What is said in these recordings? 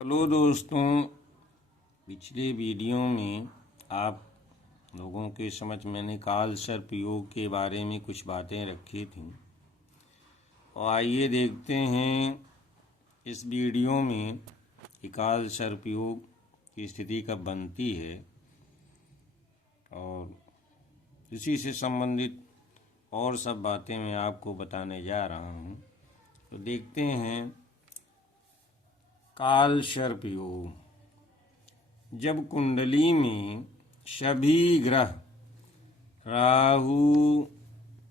Hello दोस्तों, पिछले video में आप लोगों के समझ मैंने काल सर्प योग के बारे में कुछ बातें रखी थी और आइए देखते हैं इस वीडियो में कि काल सर्प योग की स्थिति कब बनती है और इसी से संबंधित और सब बातें मैं आपको बताने जा रहा हूँ। तो देखते हैं काल सर्प योग। जब कुंडली में सभी ग्रह राहु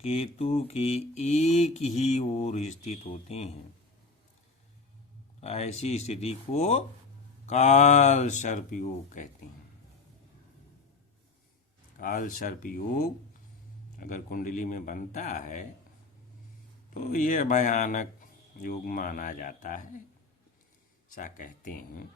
केतु की एक ही ओर स्थित होते हैं, ऐसी स्थिति को काल सर्प योग कहते हैं। काल सर्प योग अगर कुंडली में बनता है तो यह भयानक योग माना जाता है, ऐसा कहते हैं।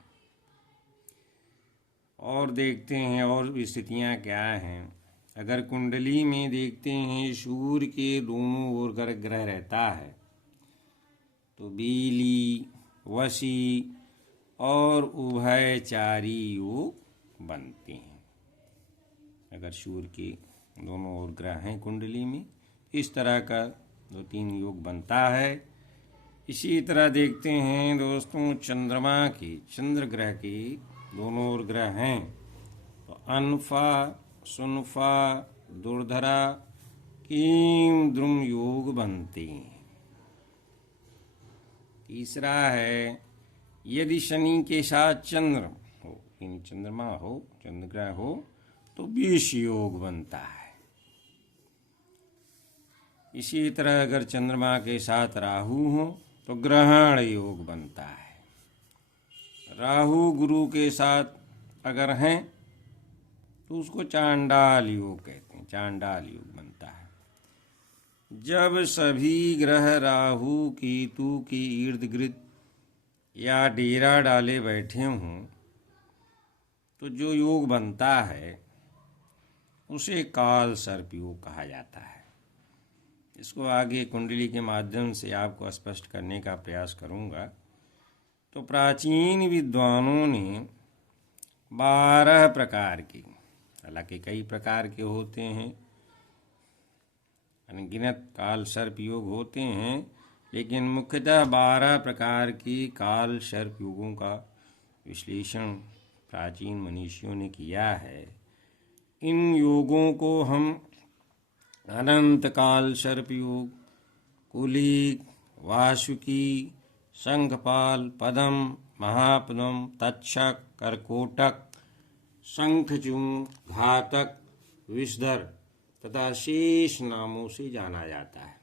और देखते हैं और स्थितियां क्या हैं। अगर कुंडली में देखते हैं सूर्य के दोनों ओर ग्रह रहता है तो बीली, वशी और उभयचारी योग बनते हैं। अगर सूर्य के दोनों ओर ग्रह हैं कुंडली में, इस तरह का 2-3 योग बनता है। इसी तरह देखते हैं दोस्तों चंद्र ग्रह के दोनों ओर ग्रह हैं तो अनफा, सुनफा, दुर्धरा, कीम द्रुम योग बनते हैं। तीसरा है यदि शनि के साथ चंद्र हो, यानी चंद्रमा हो, चंद्र ग्रह हो तो विष योग बनता है। इसी तरह अगर चंद्रमा के साथ राहु हो तो ग्रहण योग बनता है। राहु गुरु के साथ अगर हैं तो उसको चांडाल योग कहते हैं, चांडाल योग बनता है। जब सभी ग्रह राहु केतु के इर्द गिर्द या डेरा डाले बैठे हों तो जो योग बनता है उसे काल सर्प योग कहा जाता है। इसको आगे कुंडली के माध्यम से आपको स्पष्ट करने का प्रयास करूंगा। तो प्राचीन विद्वानों ने 12 प्रकार के, हालांकि कई प्रकार के होते हैं, अनगिनत काल सर्प योग होते हैं, लेकिन मुख्यतः 12 प्रकार के काल सर्प योगों का विश्लेषण प्राचीन मनीषियों ने किया है। इन योगों को हम अनंत काल सर्प योग, कुलिक, वासुकी, शंखपाल, पदम, महापदम, तक्षक, करकोटक, शंखचूर्ण, घातक, विषधर तथा शेष नामों से जाना जाता है।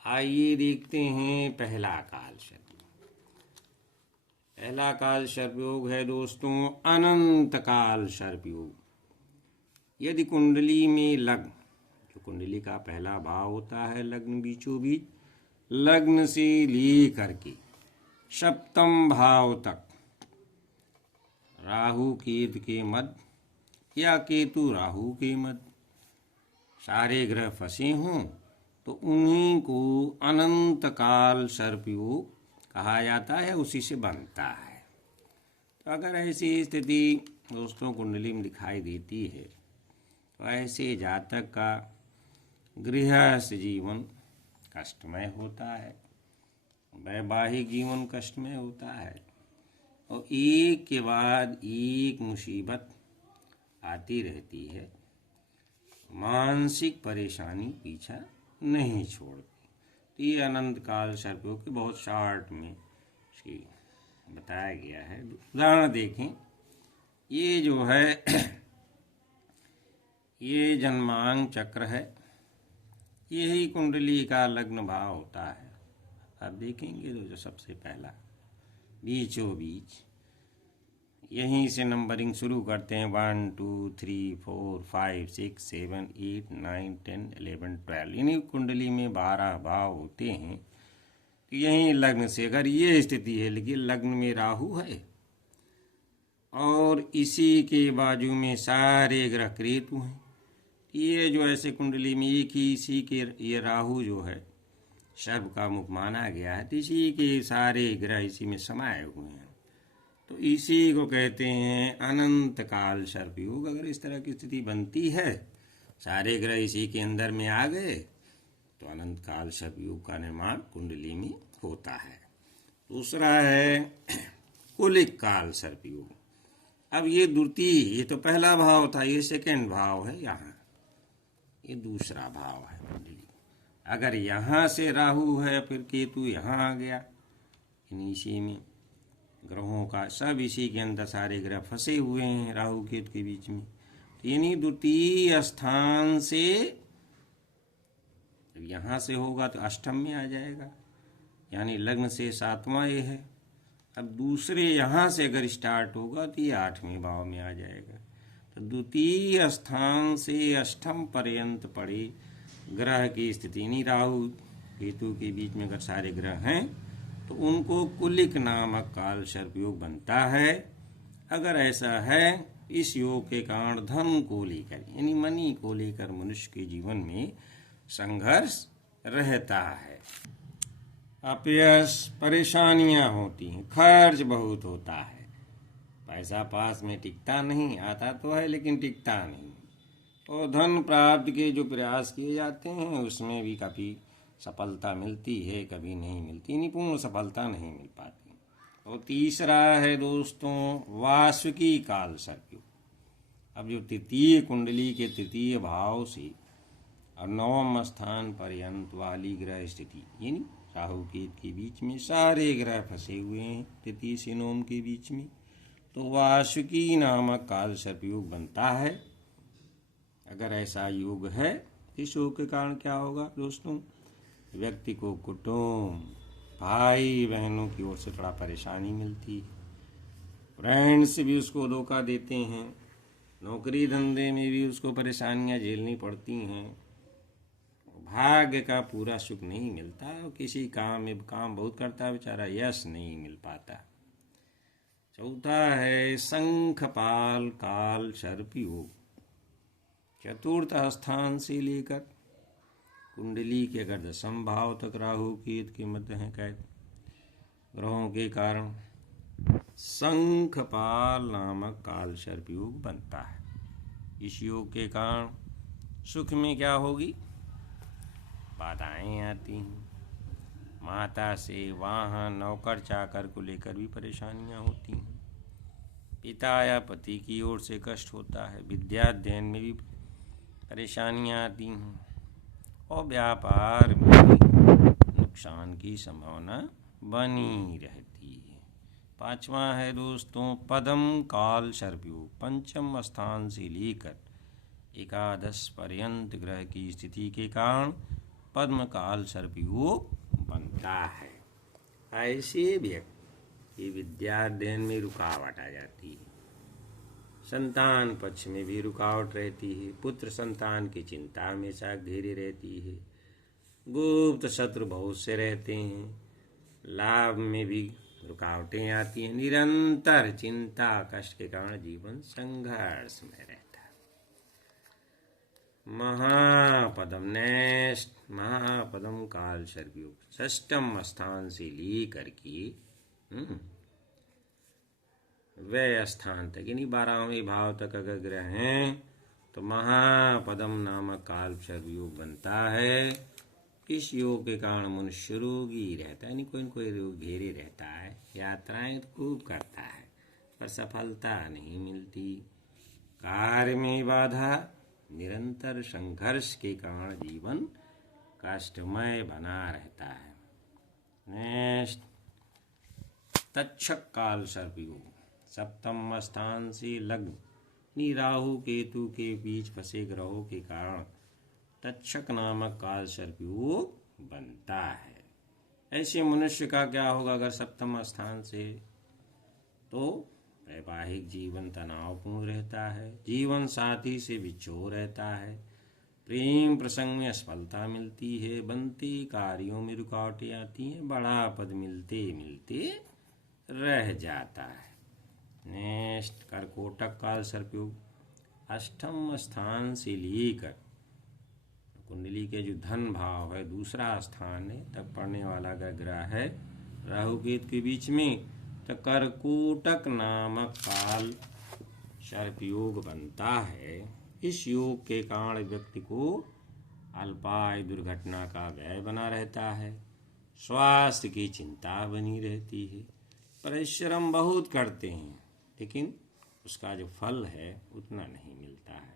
आइए देखते हैं पहला काल सर्प योग। पहला काल सर्प योग है दोस्तों अनंत काल सर्प योग। यदि कुंडली में लग्न, जो कुंडली का पहला भाव होता है, लग्न बीचों बीच, लग्न से लेकर के सप्तम भाव तक राहु केतु के मध्य या केतु राहु के मध्य सारे ग्रह फंसे हों तो उन्हीं को अनंत काल सर्प योग कहा जाता है, उसी से बनता है। तो अगर ऐसी स्थिति दोस्तों कुंडली में दिखाई देती है तो ऐसे जातक का गृहस्थ जीवन कष्टमय होता है, वैवाहिक जीवन कष्टमय होता है और एक के बाद एक मुसीबत आती रहती है। मानसिक परेशानी पीछा नहीं छोड़ती। तो ये अनंत काल सर्प योग के बहुत शॉर्ट में इसकी बताया गया है। उदाहरण देखें, ये जो है ये जन्मांग चक्र है, यही कुंडली का लग्न भाव होता है। आप देखेंगे तो जो सबसे पहला बीचों बीच यहीं से नंबरिंग शुरू करते हैं 1 2 3 4 5 6 7 8 9 10 11 12, इन्हीं कुंडली में 12 भाव होते हैं। तो यहीं लग्न से अगर ये स्थिति है, लेकिन लग्न में राहु है और इसी के बाजू में सारे ग्रह केतु हैं, ये जो ऐसे कुंडली में एक ही इसी के ये राहु जो है सर्प का मुख माना गया है, तो इसी के सारे ग्रह इसी में समाये हुए हैं। इसी को कहते हैं अनंत काल सर्प योग। अगर इस तरह की स्थिति बनती है, सारे ग्रह इसी के अंदर में आ गए, तो अनंत काल सर्प योग का निर्माण कुंडली में होता है। दूसरा है कुलिक काल सर्प योग। अब ये द्वितीय, ये तो पहला भाव था, ये सेकंड भाव है, यहाँ ये दूसरा भाव है कुंडली। अगर यहाँ से राहु है, फिर केतु यहाँ आ गया, इसी में ग्रहों का सब इसी के अंदर सारे ग्रह फंसे हुए हैं राहु केतु के बीच में। तो यानी द्वितीय स्थान से यहाँ से होगा तो अष्टम में आ जाएगा, यानी लग्न से 7वां ये है। अब दूसरे यहाँ से अगर स्टार्ट होगा तो ये 8वें भाव में आ जाएगा। तो द्वितीय स्थान से अष्टम पर्यंत पड़े ग्रह की स्थिति, नहीं राहु केतु के बीच में अगर सारे ग्रह हैं तो उनको कुलिक नामक काल सर्प योग बनता है। अगर ऐसा है, इस योग के कारण धन को लेकर यानी मनी को लेकर मनुष्य के जीवन में संघर्ष रहता है, अपयश, परेशानियां होती हैं, खर्च बहुत होता है, पैसा पास में टिकता नहीं, आता तो है लेकिन टिकता नहीं, और धन प्राप्ति के जो प्रयास किए जाते हैं उसमें भी काफ़ी सफलता मिलती है, कभी नहीं मिलती, निपुण सफलता नहीं मिल पाती। और तीसरा है दोस्तों वासुकी काल सर्प योग। अब जो तृतीय कुंडली के तृतीय भाव से और 9वें स्थान पर्यंत वाली ग्रह स्थिति, यानी राहु केतु के बीच में सारे ग्रह फंसे हुए हैं तृतीय से 9 के बीच में, तो वासुकी नामक काल सर्प योग बनता है। अगर ऐसा योग है, इस योग के कारण क्या होगा दोस्तों, व्यक्ति को कुटुंब, भाई बहनों की ओर से थोड़ा परेशानी मिलती है, फ्रेंड्स भी उसको धोखा देते हैं, नौकरी धंधे में भी उसको परेशानियां झेलनी पड़ती हैं, भाग्य का पूरा सुख नहीं मिलता, और किसी काम में काम बहुत करता है बेचारा, यश नहीं मिल पाता। चौथा है शंखपाल काल सर्प योग। चतुर्थ स्थान से लेकर कुंडली के अगर 10वें भाव तक राहु केतु के मध्य हैं कैद ग्रहों के कारण शंखपाल नामक काल सर्प योग बनता है। इस योग के कारण सुख में क्या होगी, बाधाएं आती हैं, माता से वाहन, नौकर चाकर को लेकर भी परेशानियां होती हैं, पिता या पति की ओर से कष्ट होता है, विद्याध्ययन में भी परेशानियां आती हैं, और व्यापार में नुकसान की संभावना बनी रहती है। 5वां है दोस्तों पद्म काल सर्प योग। 5वें स्थान से लेकर एकादश पर्यंत ग्रह की स्थिति के कारण पद्म काल सर्प योग बनता है। ऐसे व्यक्ति की विद्याध्ययन में रुकावट आ जाती है, संतान पक्ष में भी रुकावट रहती है, पुत्र संतान की चिंता हमेशा घेरी रहती है, गुप्त शत्रु बहुत से रहते हैं, लाभ में भी रुकावटें आती हैं, निरंतर चिंता कष्ट के कारण जीवन संघर्ष में रहता है। महापदम नेक्स्ट महापदम काल सर्प योग 6वें स्थान से लेकर के व्यय स्थान तक यानी 12वें भाव तक अगर ग्रह हैं तो महापदम नामक काल सर्प योग बनता है। इस योग के कारण मनुष्य रोगी रहता है, यानी कोई न कोई रोग घेरे रहता है, यात्राएं तो खूब करता है पर सफलता नहीं मिलती, कार्य में बाधा, निरंतर संघर्ष के कारण जीवन कष्टमय बना रहता है। नेक्स्ट तक्षक काल सर्प योग 7वें स्थान से लग्न राहु केतु के बीच फंसे ग्रहों के कारण तक्षक नामक काल सर्प योग बनता है। ऐसे मनुष्य का क्या होगा अगर 7वें स्थान से, तो वैवाहिक जीवन तनावपूर्ण रहता है, जीवन साथी से विच्छोह रहता है, प्रेम प्रसंग में असफलता मिलती है, बनते कार्यों में रुकावटें आती हैं, बड़ा पद मिलते मिलते रह जाता है। नेक्स्ट कर्कोटक काल सर्प योग 8वें स्थान से लेकर कुंडली के जो धन भाव है दूसरा स्थान है तक पड़ने वाला अगर ग्रह है राहु केतु के बीच में, तो कर्कोटक नामक काल सर्प योग बनता है। इस योग के कारण व्यक्ति को अल्पायु दुर्घटना का भय बना रहता है, स्वास्थ्य की चिंता बनी रहती है, परिश्रम बहुत करते हैं लेकिन उसका जो फल है उतना नहीं मिलता है।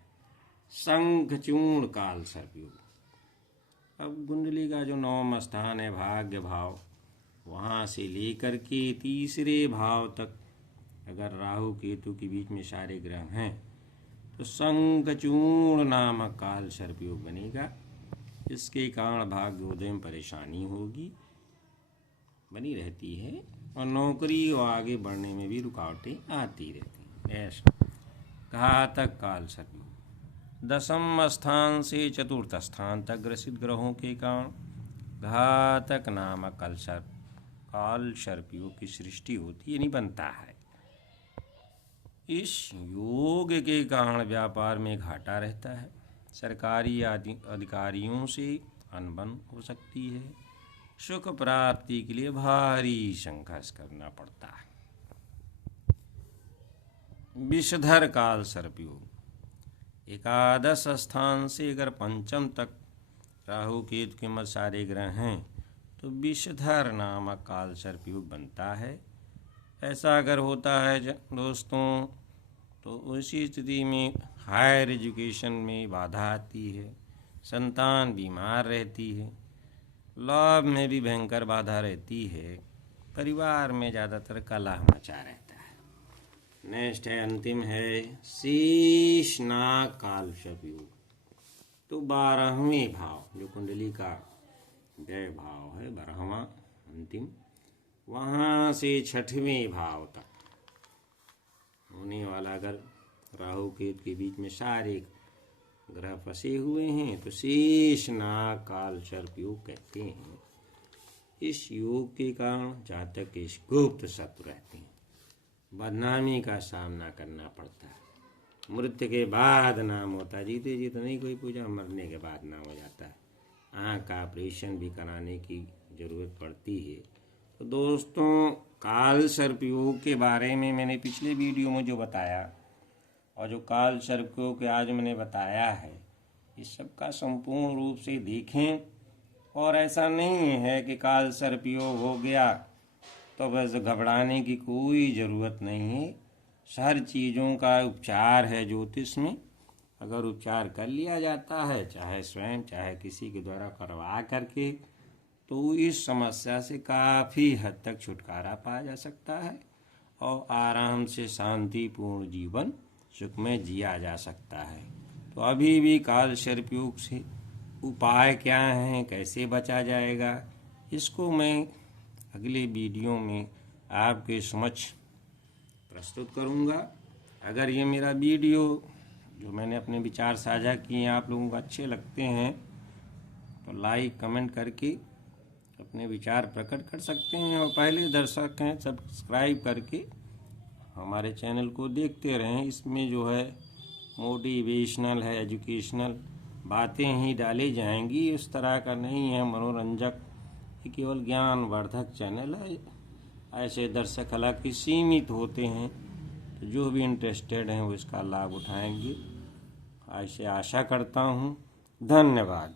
शंखचूर्ण काल सर्प योग। अब कुंडली का जो 9वां स्थान है भाग्य भाव, वहाँ से लेकर के तीसरे भाव तक अगर राहु केतु के बीच में सारे ग्रह हैं तो शंखचूर्ण नामक काल सर्प योग बनेगा। इसके कारण भाग्योदय में परेशानी होगी, बनी रहती है और नौकरी और आगे बढ़ने में भी रुकावटें आती रहती हैं। ऐसा घातक काल सर्प योग। 10वें स्थान से 4th स्थान तक ग्रसित ग्रहों के कारण घातक नामक काल सर्प योग की सृष्टि होती है, नहीं बनता है। इस योग के कारण व्यापार में घाटा रहता है, सरकारी अधिकारियों से अनबन हो सकती है, सुख प्राप्ति के लिए भारी संघर्ष करना पड़ता है। विषधर काल सर्प योग। 11 स्थान से अगर 5th तक राहु केतु के मध्य सारे ग्रह हैं तो विषधर नामक काल सर्प योग बनता है। ऐसा अगर होता है दोस्तों तो उसी स्थिति में हायर एजुकेशन में बाधा आती है, संतान बीमार रहती है, लाभ में भी भयंकर बाधा रहती है, परिवार में ज़्यादातर कलह मचा रहता है। नेक्स्ट है, अंतिम है शीर्षनाग काल सर्प योग। तो 12वें भाव जो कुंडली का व्यय भाव है, 12वां अंतिम, वहाँ से 6वें भाव तक होने वाला अगर राहु केतु के बीच में सारे ग्रह फंसे हुए हैं तो शीर्षनाग काल सर्प योग कहते हैं। इस योग के कारण जातक के गुप्त शत्रु रहते हैं, बदनामी का सामना करना पड़ता है, मृत्यु के बाद नाम होता है, जीते जी तो नहीं कोई पूजा, मरने के बाद नाम हो जाता है। आँख का ऑपरेशन भी कराने की ज़रूरत पड़ती है। तो दोस्तों काल सर्प योग के बारे में मैंने पिछले वीडियो में जो बताया और जो काल सर्प योग के आज मैंने बताया है, इस सब का संपूर्ण रूप से देखें। और ऐसा नहीं है कि काल सर्प योग हो गया तो बस घबराने की कोई ज़रूरत नहीं है। हर चीज़ों का उपचार है ज्योतिष में। अगर उपचार कर लिया जाता है, चाहे स्वयं चाहे किसी के द्वारा करवा करके, तो इस समस्या से काफ़ी हद तक छुटकारा पाया जा सकता है और आराम से शांतिपूर्ण जीवन सुख में जिया जा सकता है। तो अभी भी काल सर्प योग से उपाय क्या हैं, कैसे बचा जाएगा, इसको मैं अगले वीडियो में आपके समक्ष प्रस्तुत करूंगा। अगर ये मेरा वीडियो जो मैंने अपने विचार साझा किए हैं आप लोगों को अच्छे लगते हैं तो लाइक कमेंट करके अपने विचार प्रकट कर सकते हैं। और पहले दर्शक हैं सब्सक्राइब करके हमारे चैनल को देखते रहें। इसमें जो है मोटिवेशनल है, एजुकेशनल बातें ही डाली जाएंगी, उस तरह का नहीं है मनोरंजक, ये केवल ज्ञानवर्धक चैनल है। ऐसे दर्शक हालांकि सीमित होते हैं, तो जो भी इंटरेस्टेड हैं वो इसका लाभ उठाएंगे, ऐसे आशा करता हूँ। धन्यवाद।